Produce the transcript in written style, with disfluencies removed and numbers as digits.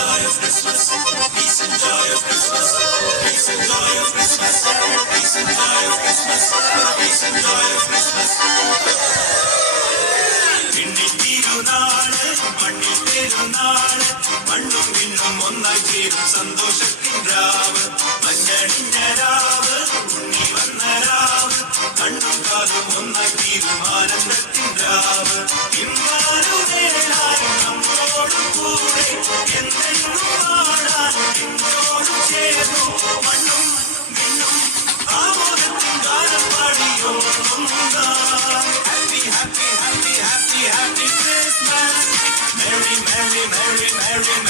joy of Christmas. Peace and joy of Christmas. Peace and joy of Christmas. Peace and joy of Christmas. Peace and joy of Christmas. പിന്നിൽ തിരുനാള് മണ്ണിൽ പെരുന്നാള് മണ്ണും വിണ്ണും ഒന്നായി ചേരും സന്തോഷത്തിൻ രാവ് മഞ്ഞണിഞ്ഞ രാവ് ഉണ്ണി വന്ന രാവ് കണ്ണും കാലും ഒന്നായി തീരും ആനന്ദത്തിൻ രാവ് ഇമ്മാനുവേലായി നമ്മോട് കൂടെ എന്തെന്നും പാടാൻ നിന്നോട് ചേർന്നു മണ്ണും വിണ്ണും ആമോദത്തിൻ ഗാനം പാടിയോ Happy, happy, happy, happy, happy Christmas. Merry, merry, merry, merry, merry.